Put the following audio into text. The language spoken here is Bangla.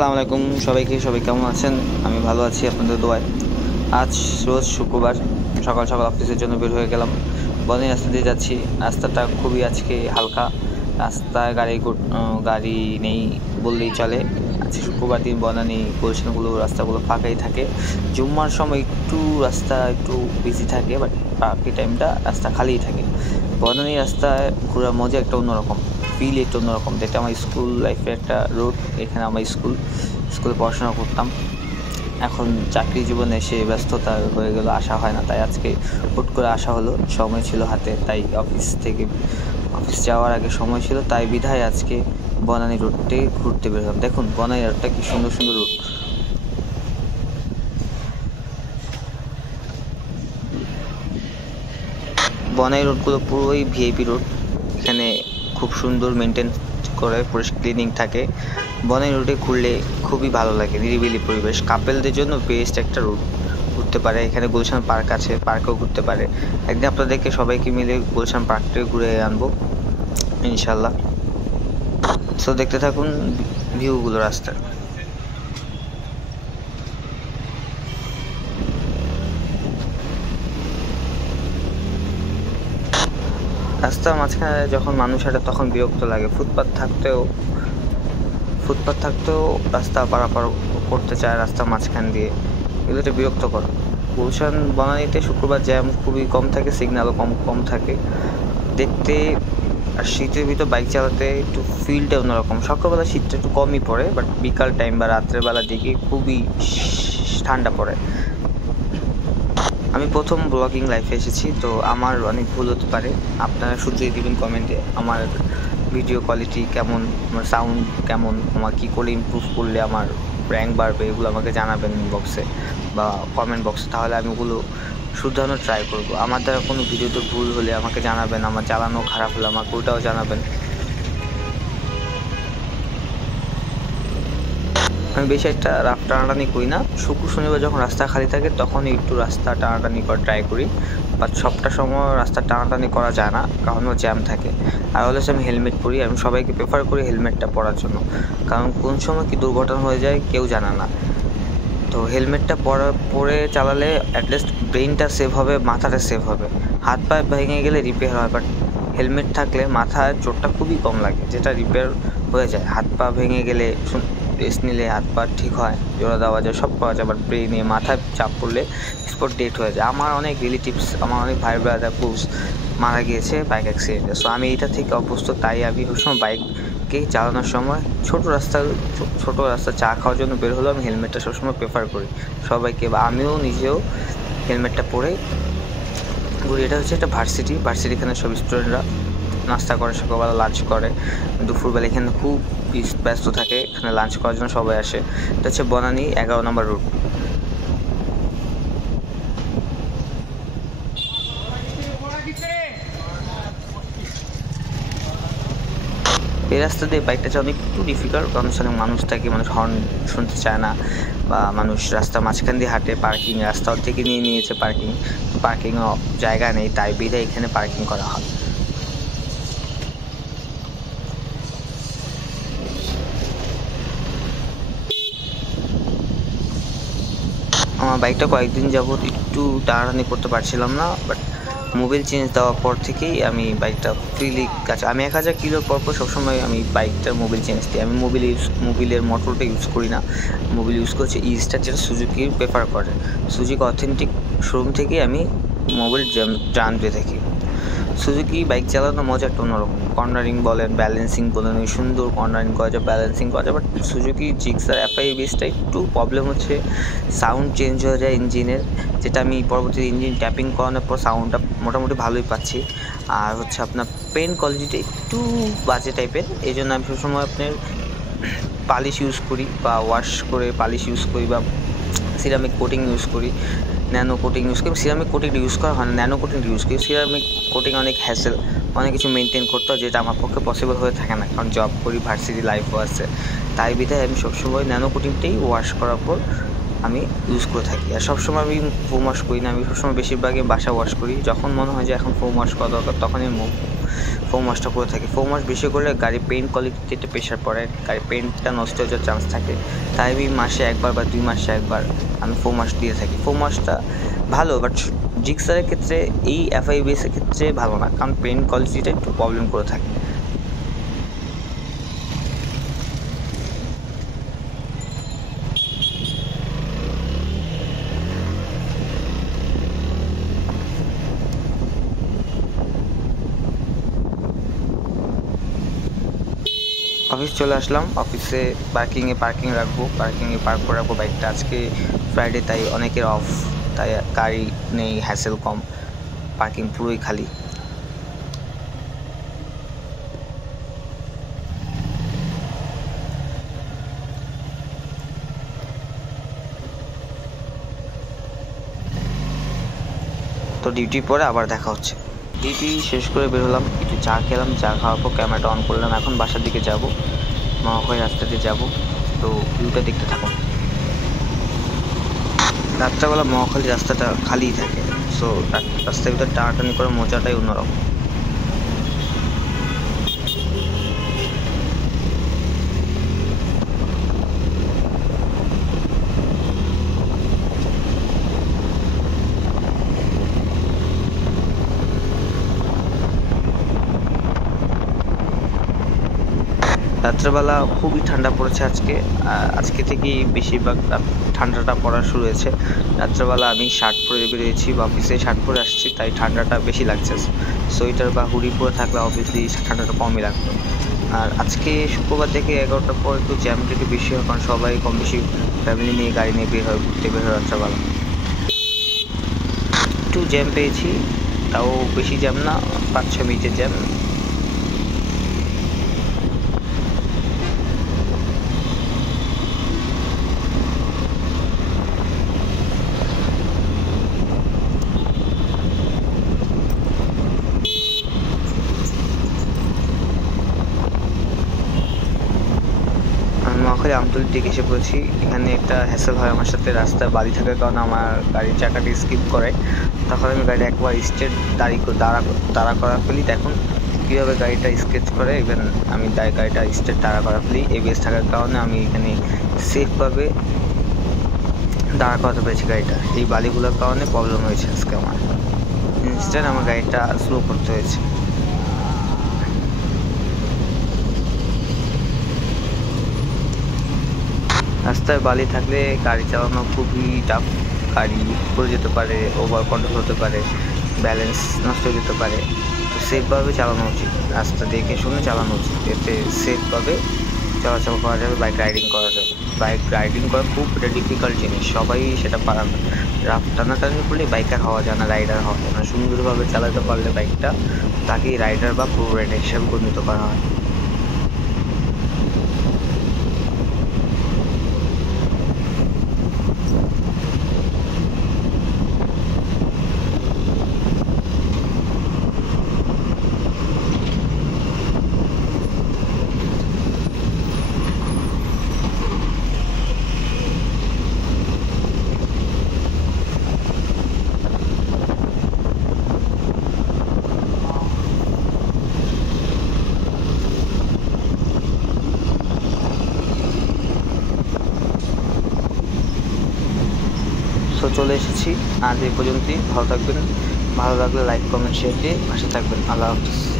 আসসালামু আলাইকুম সবাই কেমন আছেন? আমি ভালো আছি আপনাদের দোয়ায়। আজ রোজ শুক্রবার সকাল সকাল অফিসের জন্য বের হয়ে গেলাম। বনানী রাস্তা দিয়ে যাচ্ছি। রাস্তাটা খুবই আজকে হালকা। রাস্তায় গাড়ি নেই বললেই চলে। আজকে শুক্রবার দিন বনানী রাস্তাগুলো ফাঁকাই থাকে। জুম্মার সময় রাস্তা একটু বিজি থাকে, বাট বাকি টাইমটা রাস্তা খালিই থাকে। বনানী রাস্তায় ঘোরার মজা একটা অন্যরকম, ফিল একটু অন্যরকম। যেটা আমার স্কুল লাইফের একটা রোড। এখানে আমার স্কুলে পড়াশোনা করতাম। এখন চাকরি জীবনে এসে ব্যস্ততা হয়ে গেল, আসা হয় না। তাই আজকে হুট করে আসা হলো, সময় ছিল হাতে। তাই অফিস যাওয়ার আগে সময় ছিল, তাই বিধায় আজকে বনানী রোডে ঘুরতে বেরোলাম। দেখুন বনানী রোডটা কি সুন্দর সুন্দর রোড। বনানী রোডগুলো পুরোই ভিআইপি রোড। এখানে খুব সুন্দর মেনটেন করে, ক্লিনিং থাকে। বনানী রোডে ঘুরলে খুবই ভালো লাগে, নিরিবিলি পরিবেশ। কাপেলদের জন্য বেস্ট একটা রুট। ঘুরতে পারে, এখানে গুলশান পার্ক আছে, পার্কেও ঘুরতে পারে। একদিন আপনাদেরকে সবাইকে মিলে গুলশান পার্কটা ঘুরে আনবো ইনশাল্লাহ। সো দেখতে থাকুন ভিউগুলো রাস্তার। রাস্তার মাঝখানে যখন মানুষ হাঁটে তখন বিরক্ত লাগে। ফুটপাত থাকতেও রাস্তা পারাপার করতে চায় রাস্তার মাঝখান দিয়ে। এগুলো একটা বিরক্তকর। গুলশান বনানীতে শুক্রবার জ্যাম খুবই কম থাকে, সিগন্যালও কম থাকে দেখতে। আর শীতের ভিতর বাইক চালাতে একটু ফিলটা অন্যরকম। সকালবেলা শীতটা একটু কমই পড়ে, বাট বিকাল টাইম বা রাত্রের বেলার দিকে খুবই ঠান্ডা পড়ে। আমি প্রথম ব্লগিং লাইফে এসেছি, তো আমার অনেক ভুল হতে পারে। আপনারা শুধুই দিবেন কমেন্টে আমার ভিডিও কোয়ালিটি কেমন, আমার সাউন্ড কেমন, আমার কী করে ইমপ্রুভ করলে আমার র্যাঙ্ক বাড়বে, এগুলো আমাকে জানাবেন ইনবক্সে বা কমেন্ট বক্সে। তাহলে আমি ওগুলো শুধরানোর ট্রাই করবো। আমার দ্বারা কোনো ভিডিওতে ভুল হলে আমাকে জানাবেন, আমার চালানো খারাপ হলে আমাকে ওটাও জানাবেন। আমি বেশি একটা টানাটানি করি না। শনিবার যখন রাস্তা খালি থাকে তখনই একটু রাস্তা টানাটানি করার ট্রাই করি, বাট সবটা সময় রাস্তা টানাটানি করা যায় না, কারণ জ্যাম থাকে। আর অলওয়েজ আমি হেলমেট পরি। আমি সবাইকে প্রেফার করি হেলমেটটা পরার জন্য, কারণ কোন সময় কি দুর্ঘটনা হয়ে যায় কেউ জানে না। তো হেলমেটটা পরে চালালে অ্যাটলিস্ট ব্রেনটা সেভ হবে, মাথাটা সেভ হবে। হাত পা ভেঙে গেলে রিপেয়ার হয়, বাট হেলমেট থাকলে মাথায় চোটটা খুবই কম লাগে, যেটা রিপেয়ার হয়ে যায়। হাত পা ভেঙে গেলে রেস্ট নিলে হাত পা ঠিক হয়, জোড়া দেওয়া যায়, সব করা যায়। বাট ব্রেনে মাথায় চাপ পড়লে স্পট ডেট হয়ে যায়। আমার অনেক রিলেটিভস, আমার অনেক ভাই ব্রাদার মারা গিয়েছে বাইক অ্যাক্সিডেন্টে। সো আমি এটা থেকে অভ্যস্ত, তাই আমি সবসময় বাইককে চালানোর সময় ছোট রাস্তা চা খাওয়ার জন্য বের হলেও আমি হেলমেটটা সবসময় প্রেফার করি সবাইকে, বা আমিও নিজেও হেলমেটটা পরে ঘুরি। এটা হচ্ছে একটা ভার্সিটি। এখানে সব স্টুডেন্টরা নাস্তা করে, সকালবেলা লাঞ্চ করে, দুপুরবেলা এখানে খুব ব্যস্ত থাকে। এখানে লাঞ্চ করার জন্য সবাই আসে। এটা হচ্ছে বনানী 11 নম্বর রুট। এই রাস্তা দিয়ে বাইকটা চালানো একটু ডিফিকাল্ট, কারণ অনেক মানুষ থাকে, মানুষ হর্ন শুনতে চায় না, বা মানুষ রাস্তার মাঝখান দিয়ে হাঁটে। রাস্তা থেকে নিয়েছে পার্কিংও জায়গা নেই, তাই বিধায় এখানে পার্কিং করা হয়। আমার বাইকটা কয়েকদিন যাবৎ একটু টানাটানি করতে পারছিলাম না, বাট মোবিল চেঞ্জ দেওয়ার পর থেকেই আমি বাইকটা ফ্রিলি আমি 1000 কিলোর পর সবসময় আমি বাইকটার মোবিল চেঞ্জ দিই। আমি মোবিলের মোটরটা ইউজ করি না, মোবিল ইউজ করছি ইস্টার, যেটা সুজুকি প্রেফার করে। সুজুকি অথেন্টিক শোরুম থেকেই আমি মোবিল দিয়ে থাকি। সুজুকি বাইক চালানোর মজা একটা অন্যরকম। কর্নারিং বলেন, ব্যালেন্সিং বলেন, ওই সুন্দর কর্নারিং করা যায়, ব্যালেন্সিং করা যায়। বাট সুজুকি জিক্সার FI-20টা একটু প্রবলেম হচ্ছে, সাউন্ড চেঞ্জ হয়ে যায় ইঞ্জিনের, যেটা আমি পরবর্তী ইঞ্জিন ট্যাপিং করানোর পর সাউন্ডটা মোটামুটি ভালোই পাচ্ছি। আর হচ্ছে আপনার পেন কোয়ালিটিটা একটু বাজে টাইপের, এই জন্য আমি সবসময় আপনার পালিশ ইউজ করি, বা ওয়াশ করে পালিশ ইউজ করি, বা সিরামিক কোটিং ইউজ করি, ন্যানো কোটিং ইউজ করি। সিরামিক কোটিং ইউজ করা হয় না, ন্যানো কোটিং ইউজ করি। সিরামিক কোটিং অনেক হ্যাসেল, অনেক কিছু মেনটেন করতে হয়, যেটা আমার পক্ষে পসিবল হয়ে থাকে না, কারণ জব করি, ভার্সিটি লাইফও আছে। তাই বিধায় আমি সবসময় ন্যানো কোটিংটাই ওয়াশ করার পর আমি ইউজ করে থাকি। আর সবসময় আমি ফোম ওয়াশ করি না, আমি সবসময় বেশিরভাগই বাসা ওয়াশ করি। যখন মনে হয় যে এখন ফোম ওয়াশ করা দরকার, তখনই ফোম ওয়াশটা করে থাকি। ফোম ওয়াশ বেশি করলে গাড়ির পেইন্ট কোয়ালিটিতে একটা প্রেশার পড়ে, গাড়ির পেইন্টটা নষ্ট হয়ে যাওয়ার চান্স থাকে। তাই আমি মাসে একবার বা 2 মাসে একবার আমি ফোম ওয়াশ দিয়ে থাকি। ফোম ওয়াশটা ভালো, বাট জিক্সারের ক্ষেত্রে এই FIBS এর ক্ষেত্রে ভালো না, কারণ পেইন্ট কোয়ালিটিটা একটু প্রবলেম করে থাকে। অফিস চলে আসলাম। অফিসে পার্কিং রাখবো, পার্কিংয়ে পার্ক করে রাখবো বাইকটা। আজকে ফ্রাইডে, তাই অনেকের অফ, তাই গাড়ি নেই, হ্যাসেল কম, পার্কিং পুরোই খালি। তো ডিউটির পরে আবার দেখা হচ্ছে। ডিউটি শেষ করে বের হলাম, একটু চা খেলাম, চা খাওয়ার পর ক্যামেরাটা অন করলাম। এখন বাসার দিকে যাব, মহাখালী রাস্তা দিয়ে যাবো। তো ভিউটা দেখতে থাকুন। রাত্রেবেলা মহাখালী রাস্তাটা খালিই থাকে, সো রাস্তার ভিতরে টানাটানি করার মজাটাই অন্যরকম। রাত্রেবেলা খুবই ঠান্ডা পড়েছে আজকে থেকেই বেশিরভাগ ঠান্ডাটা পড়া শুরু হয়েছে। রাত্রেবেলা আমি শার্ট পরে বেরিয়েছি বা অফিসে শার্ট পরে আসছি, তাই ঠান্ডাটা বেশি লাগছে। সোয়েটার বা হুডি পরে থাকলে অবভিয়াসলি ঠান্ডাটা কমই লাগতো। আর আজকে শুক্রবার থেকে 11টার পর একটু জ্যামটা একটু বেশি হয়, কারণ সবাই কম বেশি ফ্যামিলি নিয়ে গাড়ি নিয়ে ঘুরতে বের হয় রাত্রেবেলা। একটু জ্যাম পেয়েছি, তাও বেশি জ্যাম না, 5-6 মিনিটের জ্যাম। মহাখালী আমতলীর দিকে এসে পড়েছি। এখানে একটা হ্যাসেল হয় আমার সাথে, রাস্তায় বালি থাকার কারণে আমার গাড়ির চাকাটি স্কিপ করে। তখন আমি গাড়ি একবার স্ট্রেট দাঁড়া করা ফেলি। দেখুন কীভাবে গাড়িটা স্কেচ করে, ইভেন আমি গাড়িটা স্ট্রেট দাঁড়া করা ফেলি। ABS থাকার কারণে আমি এখানে সেফভাবে দাঁড়া করাতে পেরেছি গাড়িটা। এই বালিগুলোর কারণে প্রবলেম হয়েছে আজকে আমার, ইনস্ট্যান্ট আমার গাড়িটা স্লো করতে হয়েছে। রাস্তায় বালি থাকলে গাড়ি চালানো খুবই টাফ। গাড়ি পড়ে যেতে পারে, ওভার কন্ট্রোল হতে পারে, ব্যালেন্স নষ্ট হয়ে যেতে পারে। তো সেফভাবে চালানো উচিত, রাস্তা দেখে শুনে চালানো উচিত, এতে সেফভাবে চলাচল করা যাবে, বাইক রাইডিং করা যাবে। বাইক রাইডিং করা খুব একটা ডিফিকাল্ট জিনিস, সবাই সেটা পারে না। টানাটানি করলে বাইকার হওয়া যায় না, রাইডার হওয়া যায় না। সুন্দরভাবে চালাতে পারলে বাইকটা, তাকেই রাইডার বা প্রো রাইডার হিসাবে গণ্যিত করা হয়। সো চলে এসেছি, আজ এই পর্যন্তই। ভালো থাকবেন, ভালো লাগলে লাইক কমেন্ট শেয়ার দিয়ে পাশে থাকবেন। আল্লাহ হাফিজ।